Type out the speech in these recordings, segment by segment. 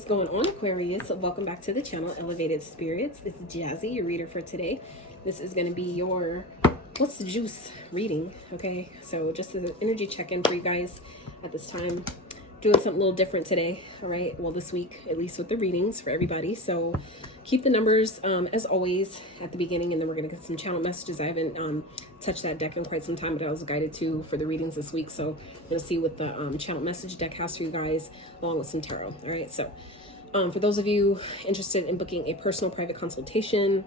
is going on, Aquarius? Welcome back to the channel, Elevated Spirits. It's Jazzy, your reader for today. This is going to be your what's the juice reading, okay? So just as an energy check-in for you guys at this time. Doing something a little different today, all right? Well, this week, at least with the readings for everybody. So keep the numbers, as always, at the beginning, and then we're going to get some channel messages. I haven't touched that deck in quite some time, but I was guided to for the readings this week. So we'll see what the channel message deck has for you guys, along with some tarot, all right? So for those of you interested in booking a personal private consultation,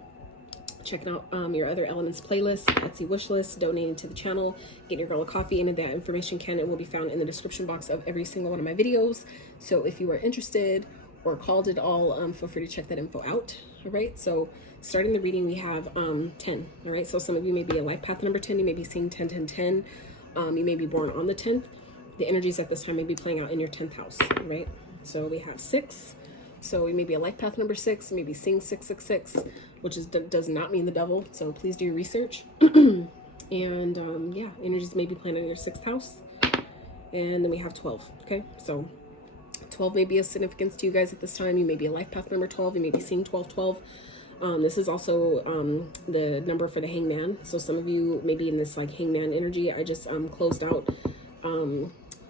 checking out your other elements playlist, Etsy wish list, donating to the channel, getting your girl a coffee, and that information will be found in the description box of every single one of my videos. So if you are interested or called at all, feel free to check that info out. All right, so starting the reading, we have 10. All right, so some of you may be a life path number 10. You may be seeing 10 10 10. You may be born on the 10th. The energies at this time may be playing out in your 10th house. All right, so we have 6. So you may be a life path number 6, you may be seeing 666, which does not mean the devil. So please do your research. And yeah, energies may be playing in your 6th house. And then we have 12. Okay, so 12 may be of significance to you guys at this time. You may be a life path number 12. You may be seeing 1212. This is also the number for the hangman. So some of you may be in this like hangman energy. I just closed out.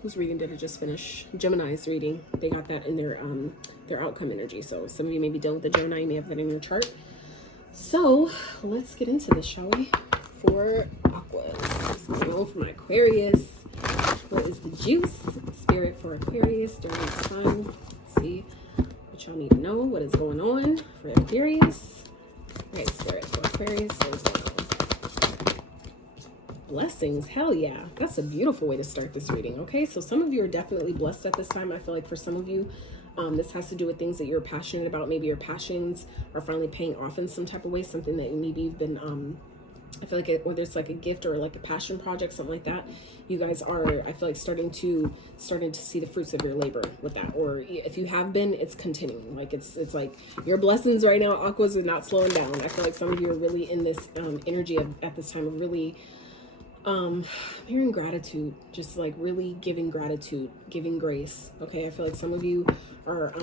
Whose reading did I just finish? Gemini's reading. They got that in their outcome energy. So some of you may be dealing with the Gemini. You may have that in your chart. So let's get into this, shall we? For Aquas. What's going on for my Aquarius? What is the juice? Spirit for Aquarius during this time. Let's see what y'all need to know. What is going on for Aquarius? All right, Spirit for Aquarius. What is going on? Blessings. Hell yeah. That's a beautiful way to start this reading. Okay, so some of you are definitely blessed at this time. I feel like for some of you, this has to do with things that you're passionate about. Maybe your passions are finally paying off in some type of way, something that maybe you've been I feel like whether it's like a gift or like a passion project, something like that, you guys are, I feel like, starting to see the fruits of your labor with that. Or if you have been, it's continuing. Like it's like your blessings right now, Aquas, are not slowing down. I feel like some of you are really in this energy at this time of really hearing gratitude, just like really giving gratitude, giving grace. Okay, I feel like some of you are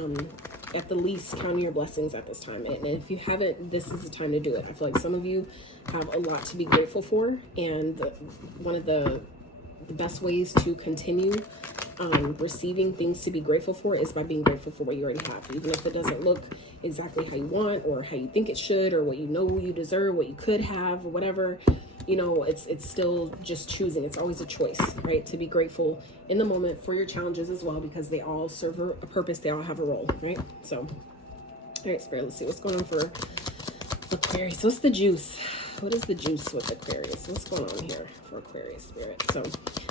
at the least counting your blessings at this time, and if you haven't, this is the time to do it. I feel like some of you have a lot to be grateful for, and one of the best ways to continue receiving things to be grateful for is by being grateful for what you already have, even if it doesn't look exactly how you want or how you think it should, or what you know you deserve, what you could have, or whatever. You know, it's still just choosing. It's always a choice, right? To be grateful in the moment for your challenges as well, because they all serve a purpose. They all have a role, right? So, all right, Spirit, let's see what's going on for Aquarius. What's the juice? What is the juice with Aquarius? What's going on here for Aquarius, Spirit? So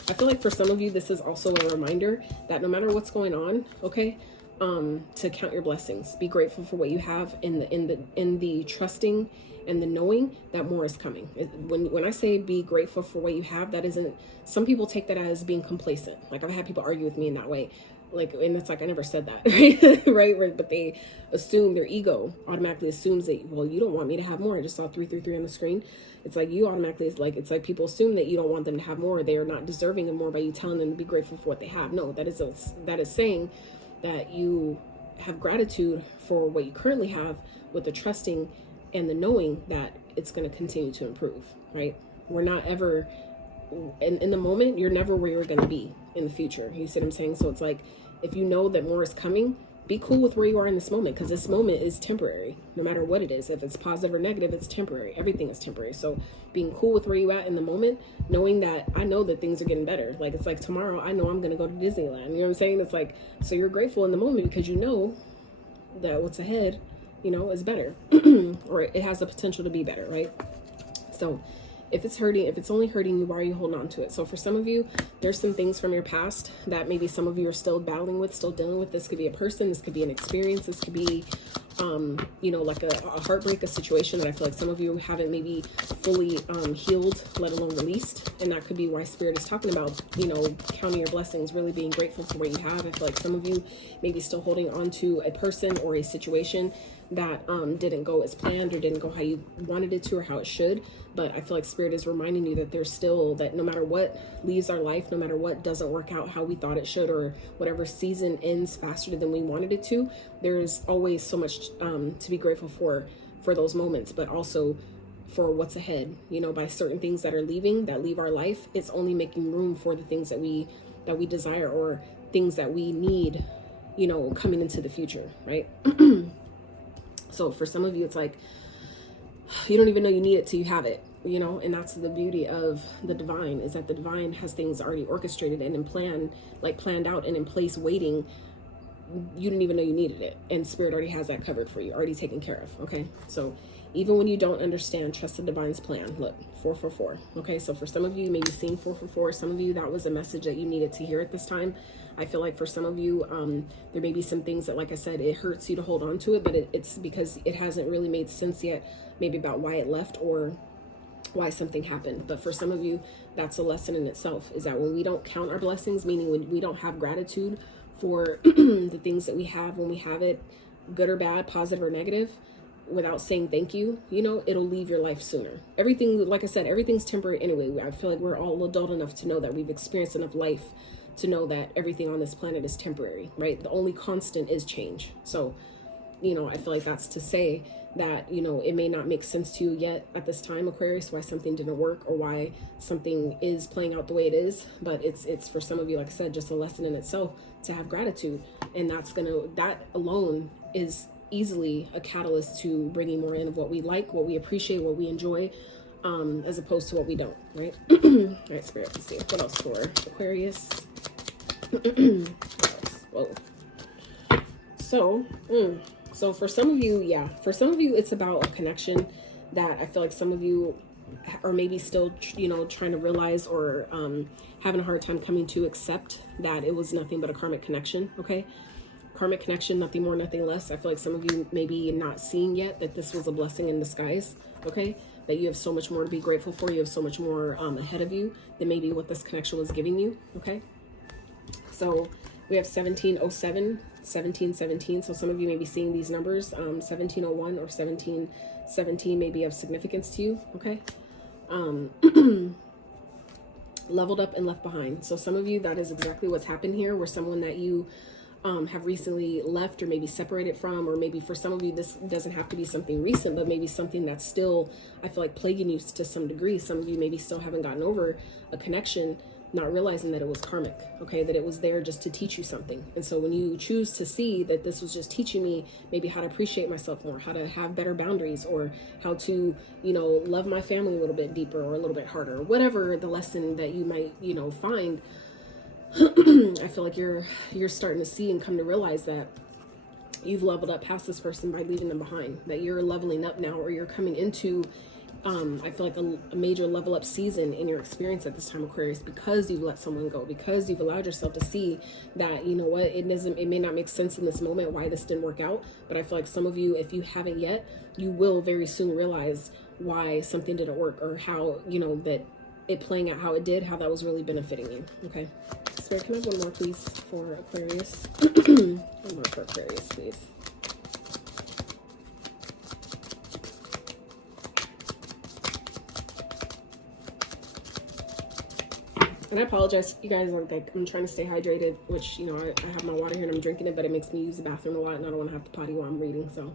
I feel like for some of you, this is also a reminder that no matter what's going on, okay, to count your blessings. Be grateful for what you have in the trusting and the knowing that more is coming. When I say be grateful for what you have, that isn't, some people take that as being complacent. Like I've had people argue with me in that way. Like, and it's like, I never said that, right? Right? But they assume, their ego automatically assumes that, well, you don't want me to have more. I just saw 333 on the screen. It's like you automatically, it's like people assume that you don't want them to have more. They are not deserving of more by you telling them to be grateful for what they have. No, that is saying that you have gratitude for what you currently have, with the trusting and the knowing that it's going to continue to improve, right? We're not ever, in the moment, you're never where you're going to be in the future. You see what I'm saying? So it's like, if you know that more is coming, be cool with where you are in this moment, because this moment is temporary, no matter what it is. If it's positive or negative, it's temporary. Everything is temporary. So being cool with where you at in the moment, knowing that I know that things are getting better. Like, it's like tomorrow, I know I'm going to go to Disneyland. You know what I'm saying? It's like, so you're grateful in the moment because you know that what's ahead, you know, is better, or it has the potential to be better, right? So if it's hurting, if it's only hurting you, why are you holding on to it? So for some of you, there's some things from your past that maybe some of you are still battling with, still dealing with. This could be a person, this could be an experience, this could be you know, like a heartbreak, a situation that I feel like some of you haven't maybe fully healed, let alone released. And that could be why Spirit is talking about, you know, counting your blessings, really being grateful for what you have. I feel like some of you may be still holding on to a person or a situation that didn't go as planned or didn't go how you wanted it to or how it should. But I feel like Spirit is reminding you that there's still, that no matter what leaves our life, no matter what doesn't work out how we thought it should, or whatever season ends faster than we wanted it to, there's always so much to be grateful for those moments, but also for what's ahead. You know, by certain things that are leaving, that leave our life, it's only making room for the things that we desire, or things that we need, you know, coming into the future, right? So for some of you, it's like, you don't even know you need it till you have it, you know. And that's the beauty of the divine, is that the divine has things already orchestrated and in plan, like planned out and in place, waiting. You didn't even know you needed it, and Spirit already has that covered for you, already taken care of. Okay, so even when you don't understand, trust the divine's plan. Look, 444. Okay, so for some of you, you may be seeing 444. Some of you, that was a message that you needed to hear at this time. I feel like for some of you, there may be some things that, like I said, it hurts you to hold on to it, but it's because it hasn't really made sense yet, maybe about why it left or why something happened. But for some of you, that's a lesson in itself, is that when we don't count our blessings, meaning when we don't have gratitude for the things that we have, when we have it, good or bad, positive or negative, without saying thank you, you know, it'll leave your life sooner. Everything, like I said, everything's temporary anyway. I feel like we're all adult enough to know that, we've experienced enough life to know that everything on this planet is temporary, right? The only constant is change. So, you know, I feel like that's to say that, you know, it may not make sense to you yet at this time, Aquarius, why something didn't work or why something is playing out the way it is. But it's for some of you, like I said, just a lesson in itself to have gratitude. And that alone is easily a catalyst to bringing more in of what we like, what we appreciate, what we enjoy, as opposed to what we don't, right? All right, Spirit, let's see what else for Aquarius. Whoa. So for some of you, it's about a connection that I feel like some of you are maybe still, you know, trying to realize, or having a hard time coming to accept that it was nothing but a karmic connection. Okay, karmic connection, nothing more, nothing less. I feel like some of you maybe not seeing yet that this was a blessing in disguise. Okay, that you have so much more to be grateful for. You have so much more ahead of you than maybe what this connection was giving you. Okay, so we have 1707, 1717. So some of you may be seeing these numbers. 1701 or 1717 may be of significance to you. Okay, leveled up and left behind. So some of you, that is exactly what's happened here, where someone that you have recently left or maybe separated from, or maybe for some of you, this doesn't have to be something recent, but maybe something that's still, I feel like, plaguing you to some degree. Some of you maybe still haven't gotten over a connection, not realizing that it was karmic, okay, that it was there just to teach you something. And so when you choose to see that this was just teaching me maybe how to appreciate myself more, how to have better boundaries, or how to, you know, love my family a little bit deeper or a little bit harder, whatever the lesson that you might, you know, find, I feel like you're starting to see and come to realize that you've leveled up past this person by leaving them behind, that you're leveling up now, or you're coming into I feel like a major level up season in your experience at this time, Aquarius, because you've let someone go, because you've allowed yourself to see that, you know what, it may not make sense in this moment why this didn't work out. But I feel like some of you, if you haven't yet, you will very soon realize why something didn't work, or how, you know, that it playing out how it did, how that was really benefiting you. Okay, Spirit, can I have one more please for Aquarius? One more for Aquarius, please. And I apologize, you guys, I'm trying to stay hydrated, which, you know, I have my water here and I'm drinking it, but it makes me use the bathroom a lot, and I don't want to have to potty while I'm reading, so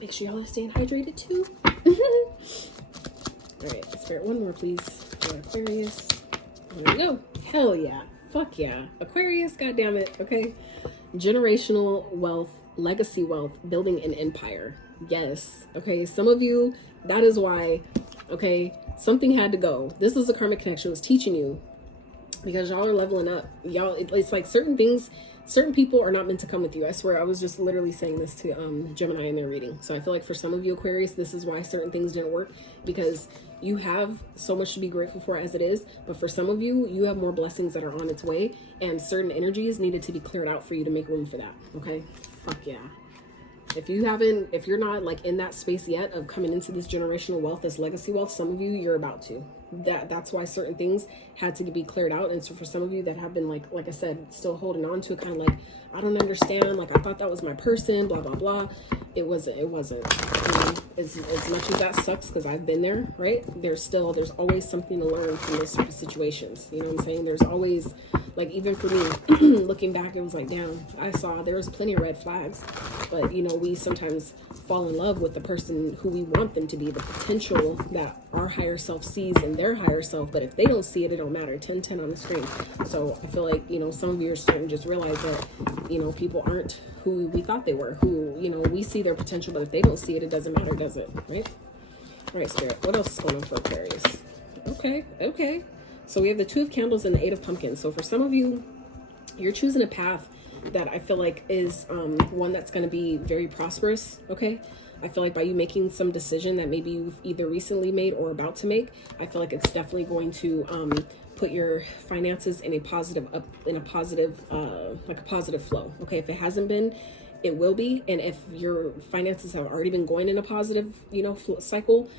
make sure y'all are staying hydrated too. All right, Spirit, one more please for Aquarius. There we go. Hell yeah. Fuck yeah. Aquarius, goddammit. Okay. Generational wealth, legacy wealth, building an empire. Yes. Okay. Some of you, that is why, okay, something had to go. This is a karmic connection. It was teaching you, because y'all are leveling up. Y'all, it's like certain things certain people are not meant to come with you. I swear, I was just literally saying this to Gemini in their reading. So I feel like for some of you Aquarius, this is why certain things didn't work, because you have so much to be grateful for as it is. But for some of you, you have more blessings that are on its way, and certain energies needed to be cleared out for you to make room for that. Okay, fuck yeah. If you're not like in that space yet of coming into this generational wealth, this legacy wealth, some of you, you're about to. That's why certain things had to be cleared out. And so for some of you that have been like I said, still holding on to it, kind of like, I don't understand, like I thought that was my person, blah blah blah. It wasn't. As much as that sucks, because I've been there, right? There's always something to learn from those type of situations. You know what I'm saying? There's always, like, even for me, looking back, it was like, damn, there was plenty of red flags. But you know, we sometimes fall in love with the person who we want them to be, the potential that our higher self sees in their higher self. But if they don't see it, it don't matter. 10-10 on the screen. So I feel like, you know, some of you are starting to just realize that, you know, people aren't who we thought they were, who, you know, we see their potential, but if they don't see it, it doesn't matter, does it? Right? All right, Spirit, what else is going on for Aquarius? Okay. So we have the Two of Candles and the Eight of Pumpkins. So for some of you, you're choosing a path that I feel like is one that's going to be very prosperous. Okay, I feel like by you making some decision that maybe you've either recently made or about to make, I feel like it's definitely going to put your finances in a positive like a positive flow. Okay, if it hasn't been, it will be. And if your finances have already been going in a positive, you know, cycle,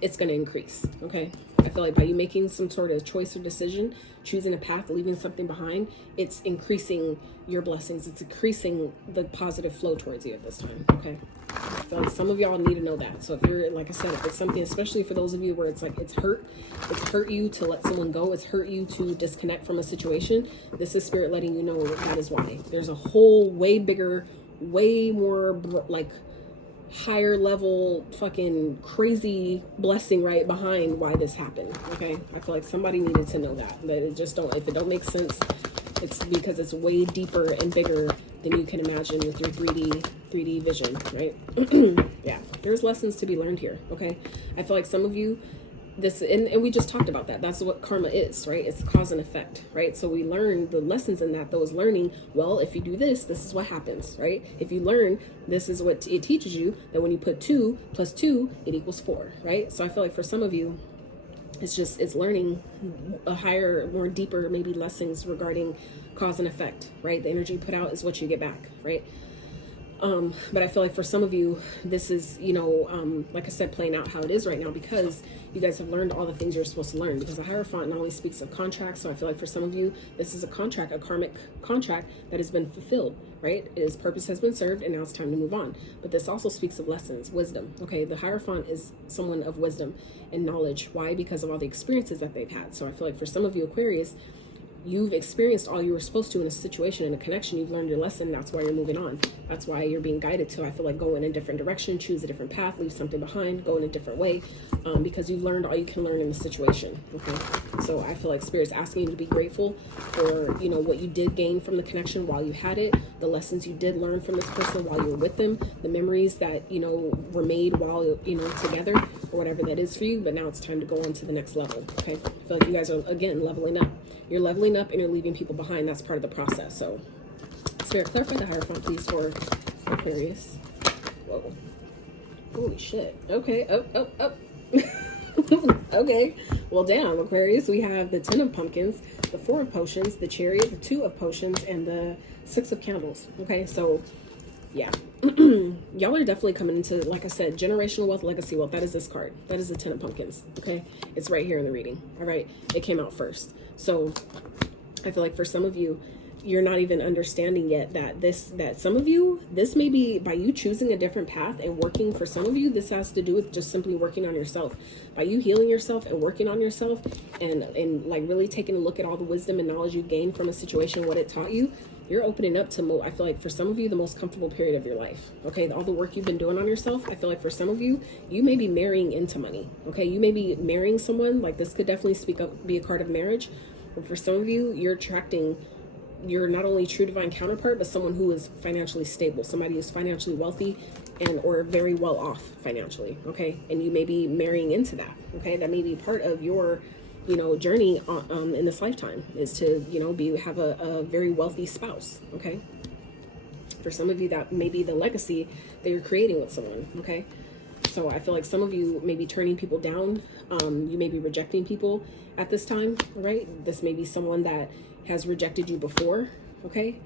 it's going to increase. Okay, I feel like by you making some sort of choice or decision, choosing a path, leaving something behind, it's increasing your blessings. It's increasing the positive flow towards you at this time. Okay, I feel like some of y'all need to know that. So if you're, like I said, if it's something, especially for those of you where it's like it's hurt you to let someone go, it's hurt you to disconnect from a situation, this is Spirit letting you know that is why. There's a whole way bigger, way more like higher level fucking crazy blessing right behind why this happened. Okay, I feel like somebody needed to know that it just don't, if it don't make sense, it's because it's way deeper and bigger than you can imagine with your 3D vision, right? Yeah, there's lessons to be learned here. Okay, I feel like some of you, this, and we just talked about that. That's what karma is, right? It's cause and effect, right? So we learn the lessons in that. Those learning, well, if you do this, this is what happens, right? If you learn, this is what it teaches you, that when you put 2 + 2, it equals 4, right? So I feel like for some of you, it's learning a higher, more deeper, maybe lessons regarding cause and effect, right? The energy you put out is what you get back, right? But I feel like for some of you, this is, you know, like I said, playing out how it is right now, because you guys have learned all the things you're supposed to learn, because the Hierophant not only speaks of contracts. So I feel like for some of you, this is a contract, a karmic contract that has been fulfilled, right? Its purpose has been served, and now it's time to move on. But this also speaks of lessons, wisdom. Okay, the Hierophant is someone of wisdom and knowledge. Why? Because of all the experiences that they've had. So I feel like for some of you Aquarius, you've experienced all you were supposed to in a situation, in a connection. You've learned your lesson. That's why you're moving on. That's why you're being guided to, I feel like, go in a different direction, choose a different path, leave something behind, go in a different way, because you've learned all you can learn in the situation. Okay, so I feel like Spirit's asking you to be grateful for, you know, what you did gain from the connection while you had it, the lessons you did learn from this person while you were with them, the memories that, you know, were made while, you know, together, or whatever that is for you. But now it's time to go on to the next level. Okay, I feel like you guys are, again, leveling up. You're leveling up and you're leaving people behind. That's part of the process. So Spirit, clarify the Hierophant, please, for Aquarius. Whoa. Holy shit. Okay. Oh. Okay. Well, damn, Aquarius. We have the 10 of Pumpkins, the 4 of Potions, the Chariot, the 2 of Potions, and the 6 of Candles. Okay, so yeah. Y'all are definitely coming into, like I said, generational wealth, legacy wealth. That is this card. That is the 10 of Pumpkins. Okay, it's right here in the reading. All right, it came out first. So I feel like for some of you, you're not even understanding yet that some of you, this may be by you choosing a different path and working. For some of you, this has to do with just simply working on yourself. By you healing yourself and working on yourself, and like really taking a look at all the wisdom and knowledge you've gained from a situation, what it taught you, you're opening up to, I feel like for some of you, the most comfortable period of your life. Okay, all the work you've been doing on yourself, I feel like for some of you, you may be marrying into money. Okay, you may be marrying someone, like this could definitely be a card of marriage. But for some of you, you're attracting your not only true divine counterpart, but someone who is financially stable, somebody who's financially wealthy and or very well off financially. Okay, and you may be marrying into that. Okay, that may be part of your you know, journey in this lifetime, is to, you know, have a very wealthy spouse. Okay, for some of you, that may be the legacy that you're creating with someone. Okay, so I feel like some of you may be turning people down. You may be rejecting people at this time, right? This may be someone that has rejected you before. Okay,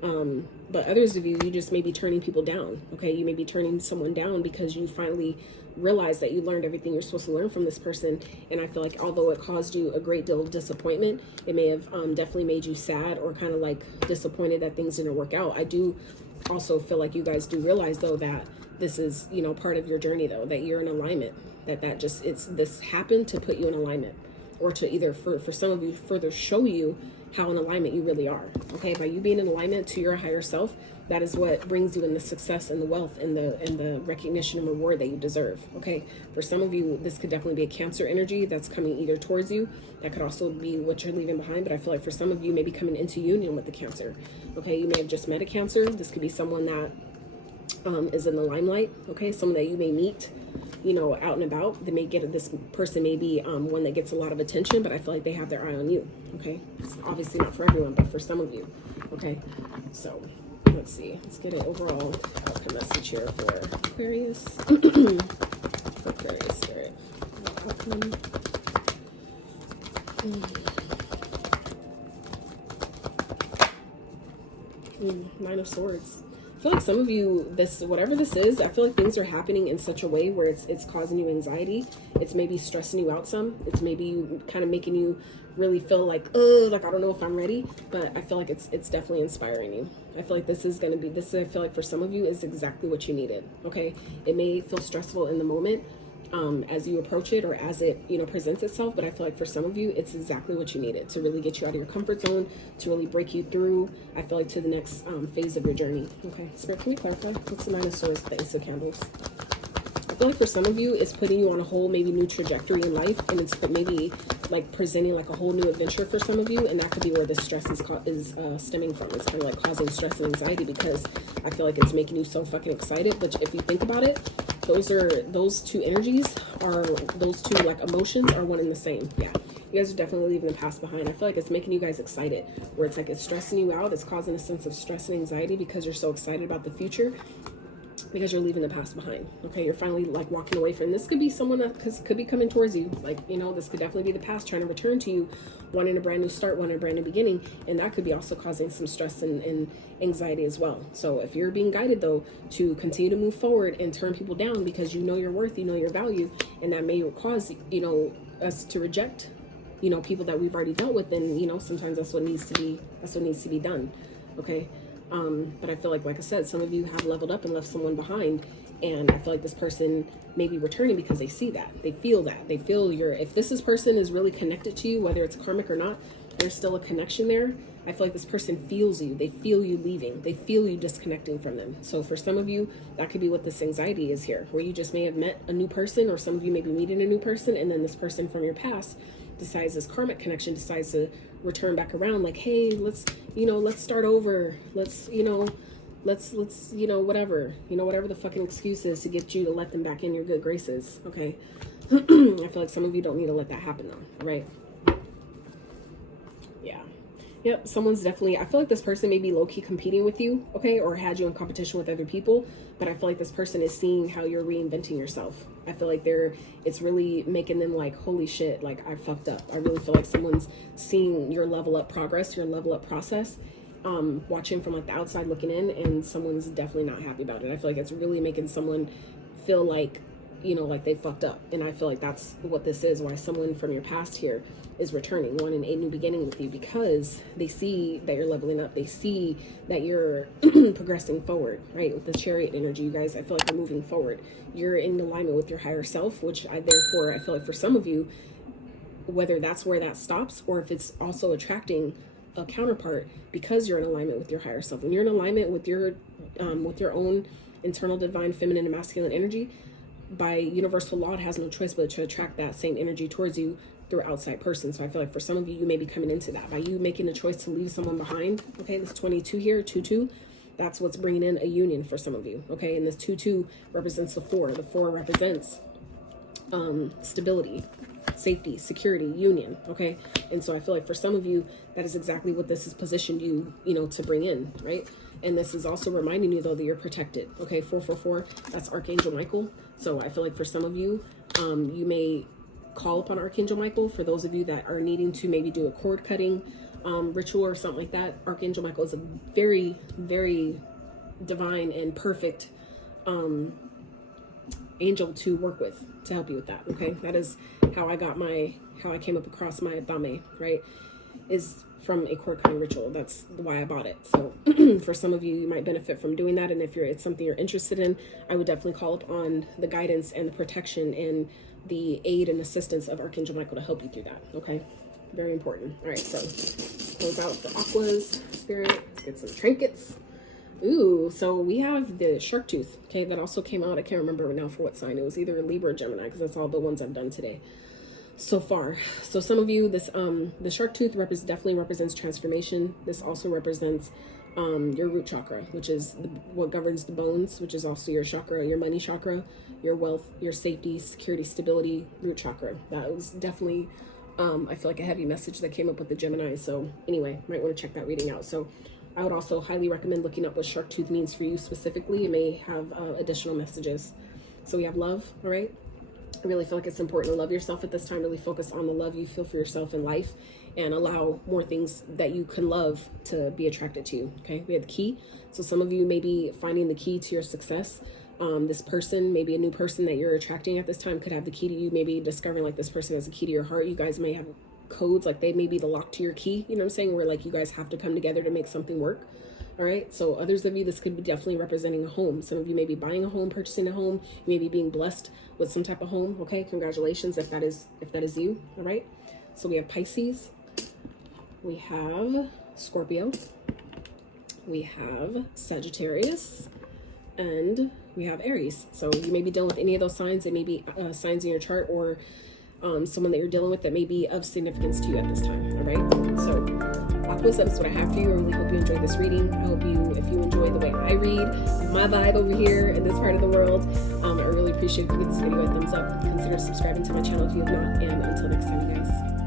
but others of you, you just may be turning people down. Okay, you may be turning someone down because you finally realize that you learned everything you're supposed to learn from this person. And I feel like although it caused you a great deal of disappointment, it may have definitely made you sad or kind of like disappointed that things didn't work out. I do also feel like you guys do realize though that this is, you know, part of your journey though, that you're in alignment, this happened to put you in alignment, or to either for some of you further show you how in alignment you really are. Okay, by you being in alignment to your higher self, that is what brings you in the success and the wealth and the recognition and reward that you deserve. Okay, for some of you, this could definitely be a Cancer energy that's coming either towards you. That could also be what you're leaving behind. But I feel like for some of you, maybe coming into union with the Cancer. Okay, you may have just met a Cancer. This could be someone that is in the limelight. Okay, someone that you may meet, you know, out and about. They may get, this person may be one that gets a lot of attention, but I feel like they have their eye on you. Okay, it's obviously not for everyone, but for some of you. Okay, so let's see. Let's get an overall outcome message here for Aquarius. Aquarius spirit. Outcome. Nine of Swords. I feel like some of you, whatever this is, I feel like things are happening in such a way where it's causing you anxiety. It's maybe stressing you out some. It's maybe kind of making you really feel like, like I don't know if I'm ready. But I feel like it's definitely inspiring you. I feel like this is going to be, I feel like for some of you is exactly what you needed. Okay, it may feel stressful in the moment as you approach it, or as it, you know, presents itself, but I feel like for some of you it's exactly what you needed to really get you out of your comfort zone, to really break you through, I feel like, to the next phase of your journey. Okay, Spirit, can you clarify what's the Nine of Swords, the Ace of Candles? I feel like for some of you it's putting you on a whole maybe new trajectory in life, and it's maybe like presenting like a whole new adventure for some of you, and that could be where the stress is stemming from. It's kind of like causing stress and anxiety because I feel like it's making you so fucking excited. But if you think about it, those two energies are, those two like emotions are one and the same. Yeah, you guys are definitely leaving the past behind. I feel like it's making you guys excited, where it's like it's stressing you out. It's causing a sense of stress and anxiety because you're so excited about the future, because you're leaving the past behind. Okay, you're finally like walking away from this. Could be someone that could be coming towards you, like, you know, this could definitely be the past trying to return to you, wanting a brand new start, wanting a brand new beginning, and that could be also causing some stress and anxiety as well. So if you're being guided though to continue to move forward and turn people down because you know your worth, you know your value, and that may cause, you know, us to reject, you know, people that we've already dealt with, then, you know, sometimes that's what needs to be done. Okay, but I feel like I said, some of you have leveled up and left someone behind, and I feel like this person may be returning because they see that, they feel if this person is really connected to you, whether it's karmic or not, there's still a connection there. I feel like this person feels you, they feel you leaving, they feel you disconnecting from them. So for some of you, that could be what this anxiety is here, where you just may have met a new person, or some of you may be meeting a new person, and then this person from your past decides, this karmic connection decides to return back around, like, hey, let's start over, let's whatever the fucking excuse is to get you to let them back in your good graces. Okay. I feel like some of you don't need to let that happen though, right? Yeah. Yep, someone's definitely, I feel like this person may be low-key competing with you, okay, or had you in competition with other people, but I feel like this person is seeing how you're reinventing yourself. I feel like it's really making them like, holy shit, like, I fucked up. I really feel like someone's seeing your level up progress, your level up process, watching from like the outside looking in, and someone's definitely not happy about it. I feel like it's really making someone feel like, you know, like they fucked up. And I feel like that's what this is, why someone from your past here is returning, wanting a new beginning with you, because they see that you're leveling up. They see that you're progressing forward, right? With the Chariot energy, you guys, I feel like you're moving forward. You're in alignment with your higher self, which therefore I feel like for some of you, whether that's where that stops, or if it's also attracting a counterpart, because you're in alignment with your higher self. When you're in alignment with your own internal divine feminine and masculine energy, by universal law, it has no choice but to attract that same energy towards you through outside person. So I feel like for some of you, you may be coming into that by you making the choice to leave someone behind. Okay, this 22 here, 2-2, that's what's bringing in a union for some of you. Okay, and this 2-2 represents the 4. The 4 represents stability. safety, security, union, okay? And so I feel like for some of you, that is exactly what this has positioned you, you know, to bring in, right? And this is also reminding you, though, that you're protected, okay? 444, that's Archangel Michael. So I feel like for some of you, you may call upon Archangel Michael. For those of you that are needing to maybe do a cord cutting ritual or something like that, Archangel Michael is a very, very divine and perfect angel to work with, to help you with that, okay? That is how I came up across my dame, right? Is from a cord cutting ritual. That's why I bought it. So for some of you, you might benefit from doing that. And if it's something you're interested in, I would definitely call upon the guidance and the protection and the aid and assistance of Archangel Michael to help you through that, okay? Very important. All right, so close out the aquas, spirit. Let's get some trinkets. Ooh, so we have the shark tooth, okay, that also came out. I can't remember now for what sign. It was either Libra or Gemini, because that's all the ones I've done today so far. So some of you, this the shark tooth definitely represents transformation. This also represents your root chakra, which is what governs the bones, which is also your chakra, your money chakra, your wealth, your safety, security, stability, root chakra. That was definitely I feel like a heavy message that came up with the Gemini. So anyway, might want to check that reading out. So I would also highly recommend looking up what shark tooth means for you specifically. It may have additional messages. So we have love, all right? I really feel like it's important to love yourself at this time. Really focus on the love you feel for yourself in life and allow more things that you can love to be attracted to you, okay? We have the key. So some of you may be finding the key to your success. This person, maybe a new person that you're attracting at this time, could have the key to you. Maybe discovering like this person has a key to your heart. You guys may have codes, like they may be the lock to your key, you know what I'm saying, where like you guys have to come together to make something work. All right, so others of you, this could be definitely representing a home. Some of you may be buying a home, purchasing a home. You may be being blessed with some type of home. Okay, congratulations if that is you. All right, so we have Pisces, we have Scorpio, we have Sagittarius, and we have Aries. So you may be dealing with any of those signs. It may be signs in your chart, or someone that you're dealing with that may be of significance to you at this time. All right, so Aquas, that is what I have for you. I really hope you enjoyed this reading. I hope if you enjoy the way I read, my vibe over here in this part of the world, I really appreciate if you give this video a thumbs up. Consider subscribing to my channel if you have not, and until next time, you guys.